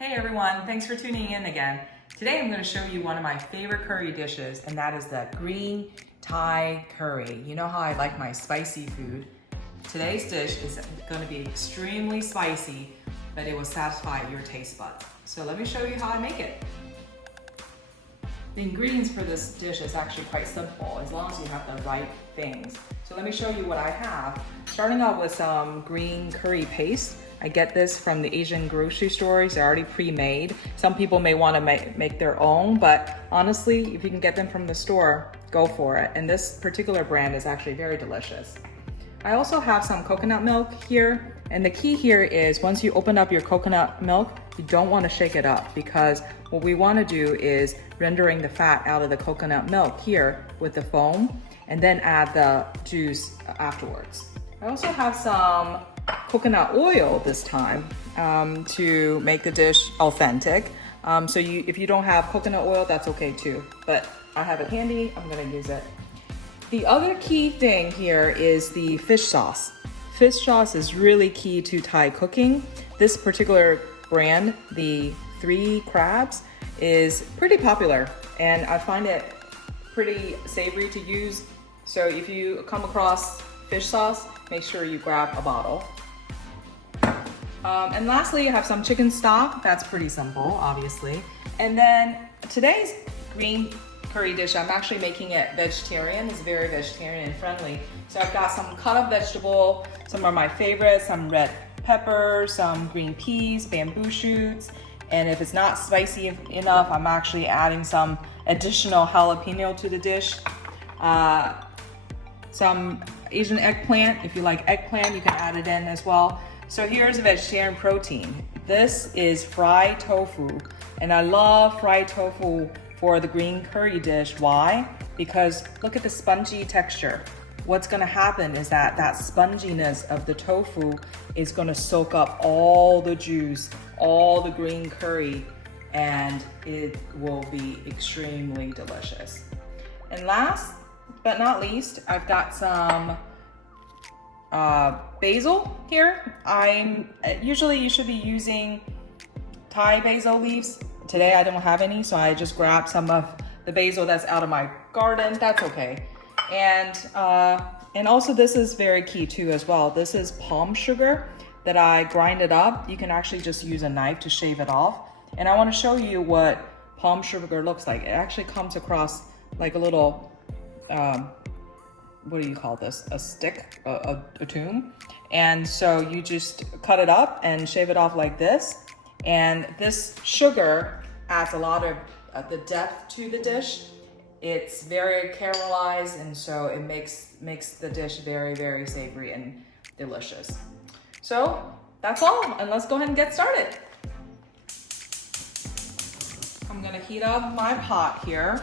Hey everyone, thanks for tuning in again. Today I'm going to show you one of my favorite curry dishes, and that is the green Thai curry. You know how I like my spicy food. Today's dish is going to be extremely spicy, but it will satisfy your taste buds. So let me show you how I make it. The ingredients for this dish is actually quite simple, as long as you have the right things. So let me show you what I have. Starting out with some green curry paste. I get this from the Asian grocery stores. They're already pre-made. Some people may want to make their own, but honestly, if you can get them from the store, go for it. And this particular brand is actually very delicious. I also have some coconut milk here. And the key here is once you open up your coconut milk, you don't want to shake it up, because what we want to do is rendering the fat out of the coconut milk here with the foam, and then add the juice afterwards. I also have some coconut oil this time to make the dish authentic. So if you don't have coconut oil, that's okay too, but I have it handy, I'm gonna use it. The other key thing here is the fish sauce. Fish sauce is really key to Thai cooking. This particular brand, the 3 Crabs, is pretty popular, and I find it pretty savory to use. So if you come across fish sauce, make sure you grab a bottle. And lastly, I have some chicken stock. That's pretty simple, obviously. And then today's green curry dish, I'm actually making it vegetarian. It's very vegetarian friendly. So I've got some cut up vegetable, some of my favorites, some red pepper, some green peas, bamboo shoots. And if it's not spicy enough, I'm actually adding some additional jalapeno to the dish. Some Asian eggplant. If you like eggplant, you can add it in as well. So here's a vegetarian protein. This is fried tofu, and I love fried tofu for the green curry dish. Why? Because look at the spongy texture. What's gonna happen is that sponginess of the tofu is gonna soak up all the juice, all the green curry, and it will be extremely delicious. And last but not least, I've got some basil here. Usually you should be using Thai basil leaves. Today I don't have any, so I just grabbed some of the basil that's out of my garden. That's okay. And also this is very key too as well. This is palm sugar that I grinded up. You can actually just use a knife to shave it off. And I want to show you what palm sugar looks like. It actually comes across like a little what do you call this? A stick, a tube. And so you just cut it up and shave it off like this. And this sugar adds a lot of the depth to the dish. It's very caramelized, and so it makes the dish very, very savory and delicious. So that's all, and let's go ahead and get started. I'm gonna heat up my pot here.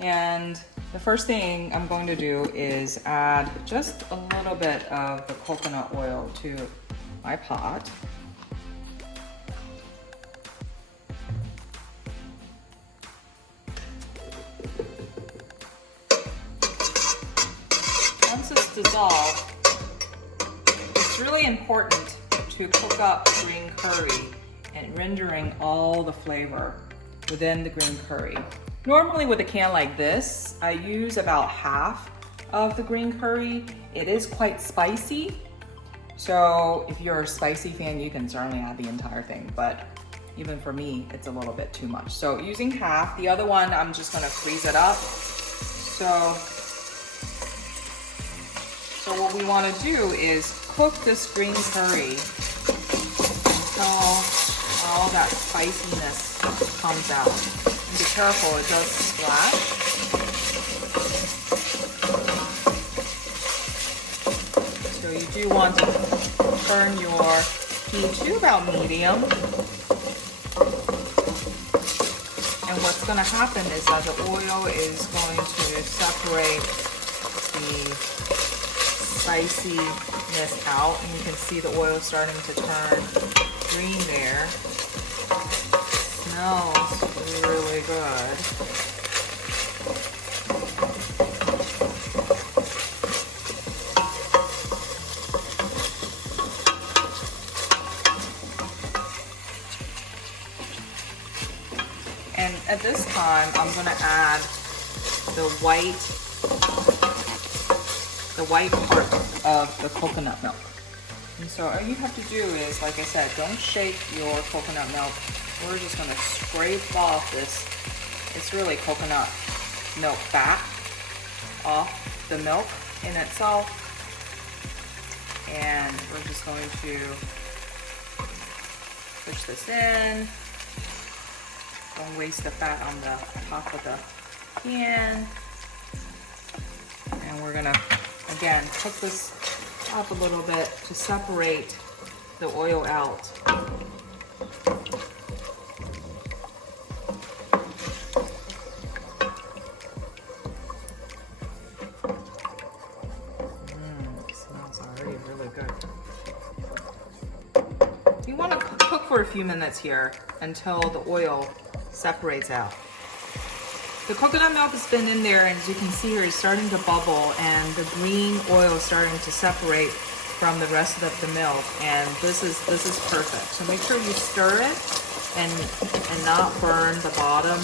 And the first thing I'm going to do is add just a little bit of the coconut oil to my pot. Once it's dissolved, it's really important to cook up green curry and rendering all the flavor within the green curry. Normally with a can like this, I use about half of the green curry. It is quite spicy, so if you're a spicy fan, you can certainly add the entire thing, but even for me, it's a little bit too much. So using half, the other one, I'm just gonna freeze it up. So what we wanna do is cook this green curry until all that spiciness comes out. Be careful, it does splash. So you do want to turn your heat to about medium. And what's going to happen is that the oil is going to separate the spiciness out, and you can see the oil starting to turn green there. Smells really good. And at this time, I'm gonna add the white part of the coconut milk. And so all you have to do is, like I said, don't shake your coconut milk. We're just gonna scrape off this, it's really coconut milk fat off the milk in itself. And we're just going to push this in. Don't waste the fat on the top of the pan. And we're gonna, again, cook this up a little bit to separate the oil out. It smells already really good. You want to cook for a few minutes here until the oil separates out. The coconut milk has been in there, and as you can see here, it's starting to bubble, and the green oil is starting to separate from the rest of the milk, and this is perfect. So make sure you stir it and not burn the bottom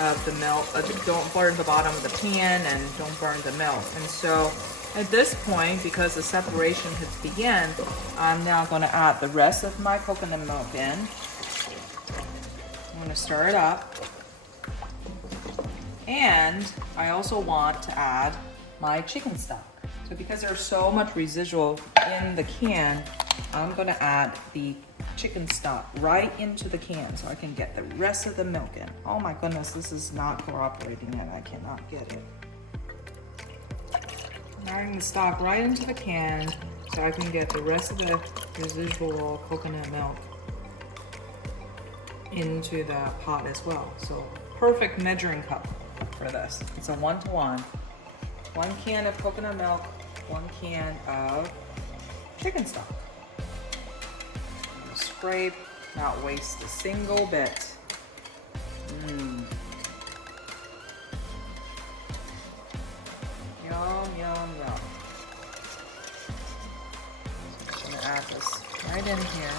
of the milk. Don't burn the bottom of the pan, and don't burn the milk. And so at this point, because the separation has begun, I'm now going to add the rest of my coconut milk in. I'm going to stir it up. And I also want to add my chicken stock. So because there's so much residual in the can, I'm gonna add the chicken stock right into the can so I can get the rest of the milk in. Oh my goodness, this is not cooperating and I cannot get it. I'm adding the stock right into the can so I can get the rest of the residual coconut milk into the pot as well. So perfect measuring cup for this. It's a 1-to-1. 1 can of coconut milk, 1 can of chicken stock. Scrape, not waste a single bit. Yum, yum, yum. So I'm gonna add this right in here.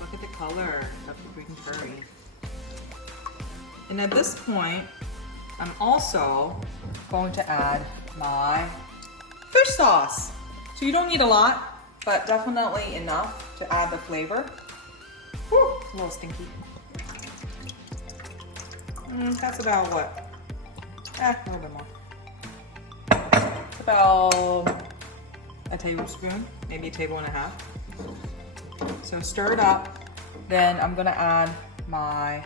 Look at the color of the green curry. And at this point, I'm also going to add my fish sauce. So you don't need a lot, but definitely enough to add the flavor. Whew, it's a little stinky. That's about what? A little bit more. About a tablespoon, maybe a table and a half. So stir it up, then I'm gonna add my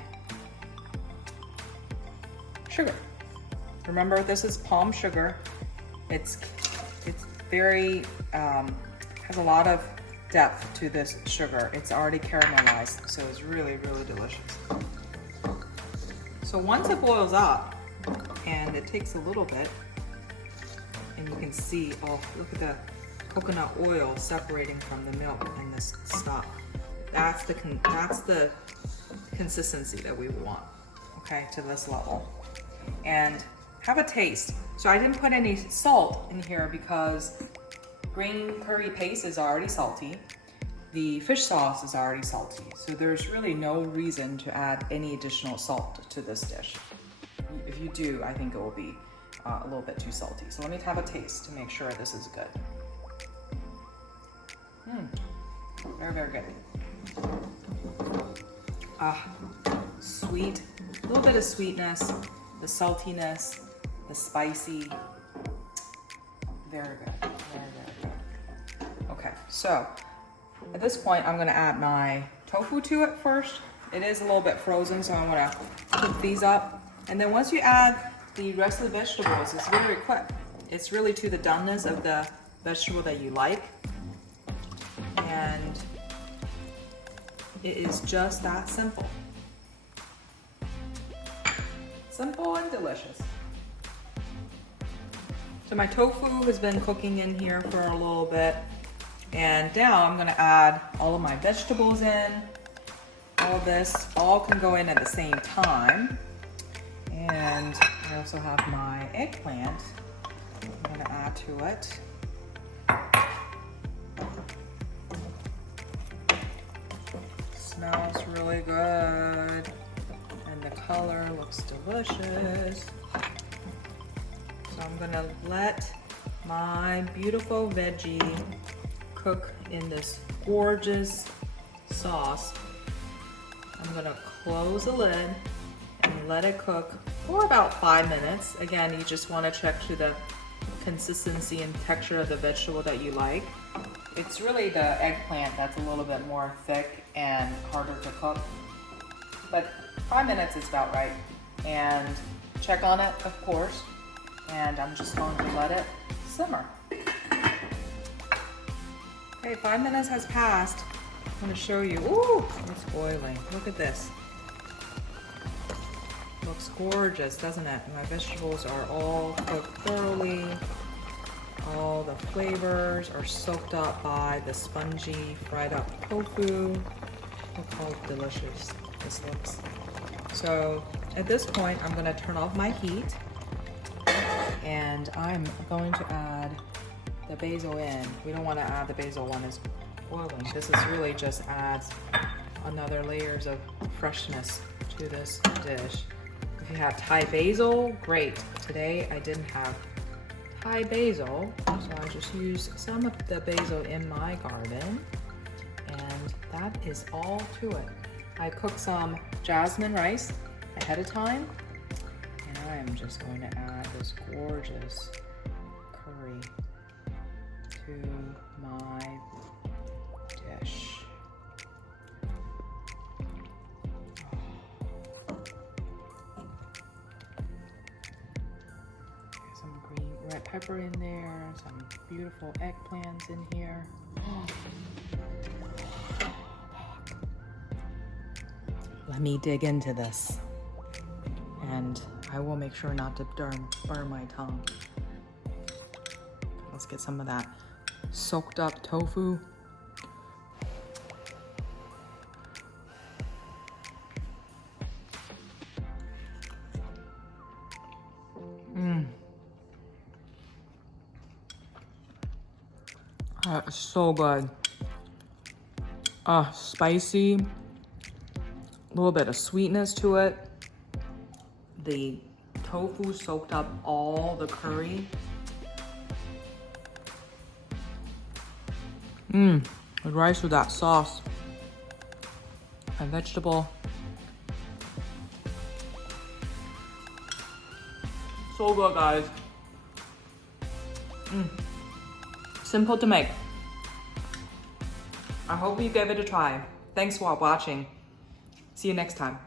sugar. Remember, this is palm sugar. It's very, has a lot of depth to this sugar. It's already caramelized, so it's really, really delicious. So once it boils up, and it takes a little bit, and you can see, oh, look at the coconut oil separating from the milk and this stock. That's the consistency that we want, okay, to this level. And have a taste. So I didn't put any salt in here because green curry paste is already salty. The fish sauce is already salty. So there's really no reason to add any additional salt to this dish. If you do, I think it will be a little bit too salty. So let me have a taste to make sure this is good. Very, very good. Sweet, a little bit of sweetness, the saltiness, the spicy. Very good, very, very good. Okay, so at this point, I'm gonna add my tofu to it first. It is a little bit frozen, so I'm gonna cook these up. And then once you add the rest of the vegetables, it's very quick. It's really to the doneness of the vegetable that you like. And it is just that simple. Simple and delicious. So my tofu has been cooking in here for a little bit. And now I'm gonna add all of my vegetables in. All of this, all can go in at the same time. And I also have my eggplant. I'm gonna add to it. really good. And the color looks delicious. So I'm gonna let my beautiful veggie cook in this gorgeous sauce. I'm gonna close the lid and let it cook for about 5 minutes. Again, you just wanna check to the consistency and texture of the vegetable that you like. It's really the eggplant that's a little bit more thick and harder to cook, but 5 minutes is about right. And check on it, of course, and I'm just going to let it simmer. Okay, 5 minutes has passed. I'm gonna show you. Ooh, it's boiling. Look at this. Looks gorgeous, doesn't it? My vegetables are all cooked thoroughly. All the flavors are soaked up by the spongy fried up tofu. Look how delicious this looks. So at this point, I'm gonna turn off my heat and I'm going to add the basil in. We don't wanna add the basil when it's boiling. This is really just adds another layers of freshness to this dish. If you have Thai basil, great. Today I didn't have Thai basil, so I just used some of the basil in my garden, and that is all to it. I cooked some jasmine rice ahead of time, and I am just going to add this gorgeous curry to my dish. Some green red pepper in there, some beautiful eggplants in here. Let me dig into this, and I will make sure not to burn my tongue. Let's get some of that soaked up tofu. So good. Spicy, a little bit of sweetness to it. The tofu soaked up all the curry. The rice with that sauce. A vegetable. So good, guys. Simple to make. I hope you gave it a try. Thanks for watching. See you next time.